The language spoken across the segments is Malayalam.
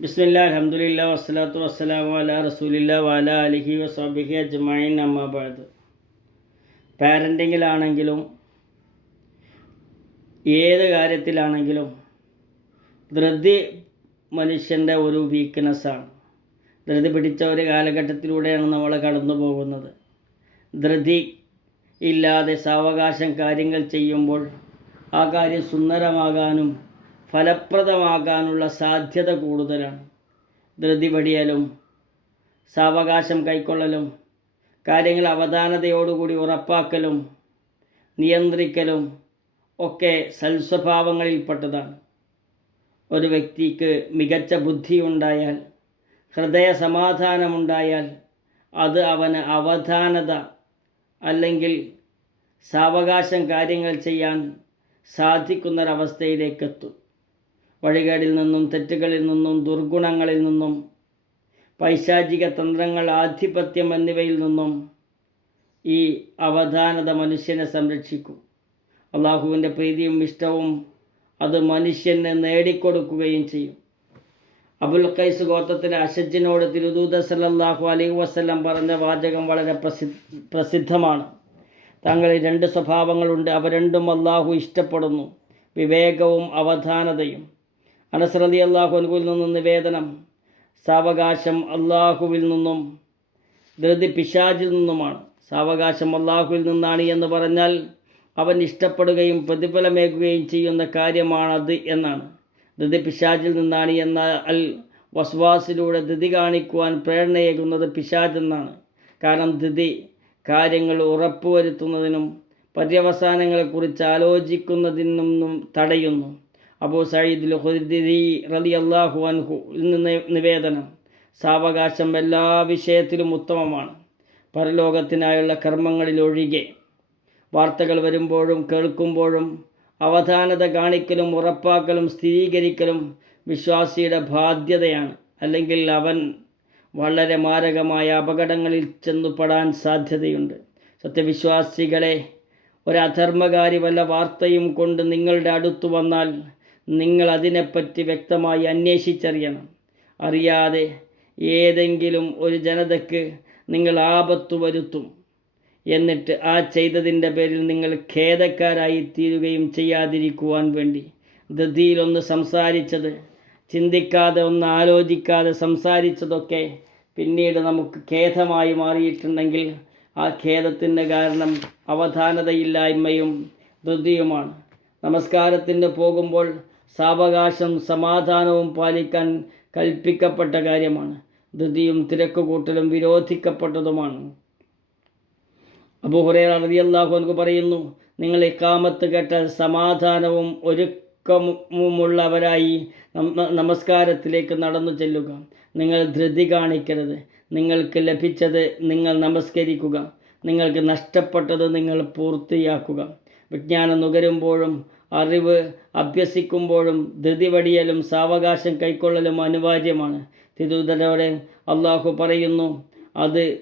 ബിസ്മില്ല അലഹമുല്ല വസ്സലാത്തു വസ്സലാമു വല റസൂലില്ല വാല അലിഹി വസാബിഹി അജ്മൈൻ അമ്മാബാദ് പാരന്റിങ്ങിലാണെങ്കിലും ഏത് കാര്യത്തിലാണെങ്കിലും ധൃതി മനുഷ്യന്റെ ഒരു വീക്ക്നെസ്സാണ് ധൃതി പിടിച്ച ഒരു കാലഘട്ടത്തിലൂടെയാണ് നമ്മൾ കടന്നു പോകുന്നത്. ധൃതി ഇല്ലാതെ സാവകാശം കാര്യങ്ങൾ ചെയ്യുമ്പോൾ ആ കാര്യം സുന്ദരമാകാനും ഫലപ്രദമാകാനുള്ള സാധ്യത കൂടുതലാണ്. ധൃതി പടിയലും സാവകാശം കൈക്കൊള്ളലും കാര്യങ്ങൾ അവധാനതയോടുകൂടി ഉറപ്പാക്കലും നിയന്ത്രിക്കലും ഒക്കെ സൽസ്വഭാവങ്ങളിൽപ്പെട്ടതാണ്. ഒരു വ്യക്തിക്ക് മികച്ച ബുദ്ധി ഉണ്ടായാൽ ഹൃദയ സമാധാനമുണ്ടായാൽ അത് അവന് അവധാനത അല്ലെങ്കിൽ സാവകാശം കാര്യങ്ങൾ ചെയ്യാൻ സാധിക്കുന്നൊരവസ്ഥയിലേക്കെത്തും. വഴികേടിൽ നിന്നും തെറ്റുകളിൽ നിന്നും ദുർഗുണങ്ങളിൽ നിന്നും പൈശാചിക തന്ത്രങ്ങൾ ആധിപത്യം എന്നിവയിൽ നിന്നും ഈ അവധാനത മനുഷ്യനെ സംരക്ഷിക്കും. അള്ളാഹുവിന്റെ പ്രീതിയും ഇഷ്ടവും അത് മനുഷ്യന് നേടിക്കൊടുക്കുകയും ചെയ്യും. അബുൽ ഖൈസ് ഗോത്രത്തിലെ അഷജിനോട് തിരുദൂത സല്ലല്ലാഹു അലൈഹി വസ്ലം പറഞ്ഞ വാചകം വളരെ പ്രസി പ്രസിദ്ധമാണ്. തങ്ങളിൽ രണ്ട് സ്വഭാവങ്ങളുണ്ട്. അവ രണ്ടും അള്ളാഹു ഇഷ്ടപ്പെടുന്നു. വിവേകവും അവധാനതയും. അനസ്രതി അനുകൂലിൽ നിന്നും നിവേദനം സാവകാശം അള്ളാഹുവിൽ നിന്നും ധൃതി പിശാചിൽ നിന്നുമാണ്. സാവകാശം അള്ളാഹുവിൽ നിന്നാണ് എന്ന് പറഞ്ഞാൽ അവൻ ഇഷ്ടപ്പെടുകയും പ്രതിഫലമേകുകയും ചെയ്യുന്ന കാര്യമാണത് എന്നാണ്. ധൃതി പിശാചിൽ നിന്നാണ് എന്ന അൽ വസ്വാസിലൂടെ ധൃതി കാണിക്കുവാൻ പ്രേരണയേകുന്നത് പിശാജ് എന്നാണ്. കാരണം ധൃതി കാര്യങ്ങൾ ഉറപ്പുവരുത്തുന്നതിനും പര്യവസാനങ്ങളെക്കുറിച്ച് ആലോചിക്കുന്നതിനും തടയുന്നു. അബൂ സയ്യിദുൽ ഹുദ്രി റലി അള്ളാഹു അൻഹു നിന്ന് നിവേദനം. സാവകാശം എല്ലാ വിഷയത്തിലും ഉത്തമമാണ്. പരലോകത്തിനായുള്ള കർമ്മങ്ങളിലൊഴികെ വാർത്തകൾ വരുമ്പോഴും കേൾക്കുമ്പോഴും അവധാനത കാണിക്കലും ഉറപ്പാക്കലും സ്ഥിരീകരിക്കലും വിശ്വാസിയുടെ ബാധ്യതയാണ്. അല്ലെങ്കിൽ അവൻ വളരെ മാരകമായ അപകടങ്ങളിൽ ചെന്നുപെടാൻ സാധ്യതയുണ്ട്. സത്യവിശ്വാസികളെ ഒരധർമ്മകാരി വല്ല വാർത്തയും കൊണ്ട് നിങ്ങളുടെ അടുത്തു വന്നാൽ നിങ്ങൾ അതിനെപ്പറ്റി വ്യക്തമായി അന്വേഷിച്ചറിയണം. അറിയാതെ ഏതെങ്കിലും ഒരു ജനതയ്ക്ക് നിങ്ങൾ ആപത്ത് വരുത്തും. എന്നിട്ട് ആ ചെയ്തതിന്റെ പേരിൽ നിങ്ങൾ ഖേദക്കാരായി തീരുകയും ചെയ്യാതിരിക്കുവാൻ വേണ്ടി. ധൃതിയിലൊന്ന് സംസാരിച്ചത് ചിന്തിക്കാതെ ഒന്ന് ആലോചിക്കാതെ സംസാരിച്ചതൊക്കെ പിന്നീട് നമുക്ക് ഖേദമായി മാറിയിട്ടുണ്ടെങ്കിൽ ആ ഖേദത്തിന്റെ കാരണം അവധാനതയില്ലായ്മയും ധൃതിയുമാണ്. നമസ്കാരത്തിന് പോകുമ്പോൾ സാവകാശം സമാധാനവും പാലിക്കാൻ കൽപ്പിക്കപ്പെട്ട കാര്യമാണ്. ധൃതിയും തിരക്കുകൂട്ടലും വിരോധിക്കപ്പെട്ടതുമാണ്. അബുഹുറേർ അൻഹു പറയുന്നു നിങ്ങൾ ഇക്കാമത്ത് കേട്ടാൽ സമാധാനവും ഒരുക്കമുള്ളവരായി നമസ്കാരത്തിലേക്ക് നടന്നു ചെല്ലുക. നിങ്ങൾ ധൃതി കാണിക്കരുത്. നിങ്ങൾക്ക് ലഭിച്ചത് നിങ്ങൾ നമസ്കരിക്കുക. നിങ്ങൾക്ക് നഷ്ടപ്പെട്ടത് നിങ്ങൾ പൂർത്തിയാക്കുക. വിജ്ഞാനം നുകരുമ്പോഴും അറിവ് അഭ്യസിക്കുമ്പോഴും ധൃതി വടിയലും സാവകാശം കൈക്കൊള്ളലും അനിവാര്യമാണ്. തിരുതലോടെ അള്ളാഹു പറയുന്നു അത്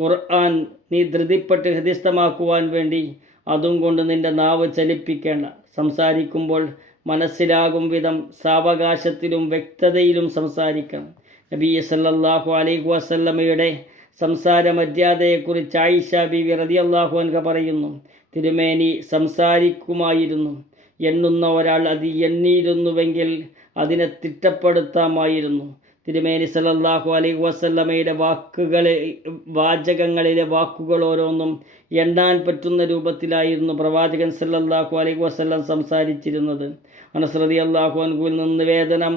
ഖുർആൻ നീ ധൃതിപ്പെട്ട് ഹൃദിസ്ഥമാക്കുവാൻ വേണ്ടി അതും കൊണ്ട് നിന്റെ നാവ് ചലിപ്പിക്കേണ്ട. സംസാരിക്കുമ്പോൾ മനസ്സിലാകും വിധം സാവകാശത്തിലും വ്യക്തതയിലും സംസാരിക്കണം. നബി സല്ലാഹു അലൈഹു വസല്ലമയുടെ സംസാര മര്യാദയെക്കുറിച്ച് ആയിഷ ബി ബിവി അള്ളാഹു അൻഹ പറയുന്നു തിരുമേനി സംസാരിക്കുമായിരുന്നു. എണ്ണുന്ന ഒരാൾ അത് എണ്ണിയിരുന്നുവെങ്കിൽ അതിനെ തിട്ടപ്പെടുത്താമായിരുന്നു. തിരുമേനി സലല്ലാഹു അലൈഹി വസല്ലമയുടെ വാക്കുകളെ വാചകങ്ങളിലെ വാക്കുകൾ ഓരോന്നും എണ്ണാൻ പറ്റുന്ന രൂപത്തിലായിരുന്നു പ്രവാചകൻ സല്ലല്ലാഹു അലൈഹി വസല്ലം സംസാരിച്ചിരുന്നത്. അനസ്രതി അള്ളാഹു അൻഹുവിൽ നിന്ന് വേദനം.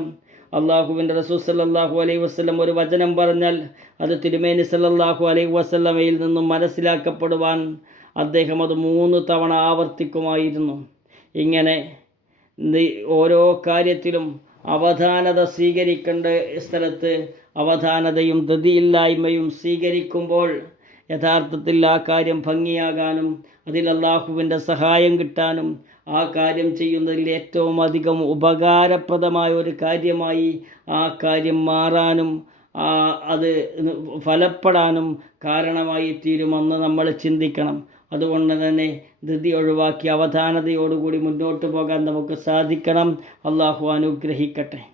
അള്ളാഹുവിന്റെ റസൂൽ സല്ലാഹു അലൈഹി വസല്ലം ഒരു വചനം പറഞ്ഞാൽ അത് തിരുമേനി സല്ലല്ലാഹു അലൈഹി വസല്ലമയിൽ നിന്നും മനസ്സിലാക്കപ്പെടുവാൻ അദ്ദേഹം അത് മൂന്ന് തവണ ആവർത്തിക്കുമായിരുന്നു. ഇങ്ങനെ ഓരോ കാര്യത്തിലും അവധാനത സ്വീകരിക്കേണ്ട സ്ഥലത്ത് അവധാനതയും ധൃതിയില്ലായ്മയും സ്വീകരിക്കുമ്പോൾ യഥാർത്ഥത്തിൽ ആ കാര്യം ഭംഗിയാകാനും അതിൽ അള്ളാഹുവിന്റെ സഹായം കിട്ടാനും ആ കാര്യം ചെയ്യുന്നതിൽ ഏറ്റവും അധികം ഉപകാരപ്രദമായ ഒരു കാര്യമായി ആ കാര്യം മാറാനും അത് ഫലപ്പെടാനും കാരണമായി തീരുമെന്ന് നമ്മൾ ചിന്തിക്കണം. അതുകൊണ്ട് തന്നെ ധൃതി ഒഴിവാക്കി അവധാനതയോടുകൂടി മുന്നോട്ട് പോകാൻ നമുക്ക് സാധിക്കണം. അള്ളാഹു അനുഗ്രഹിക്കട്ടെ.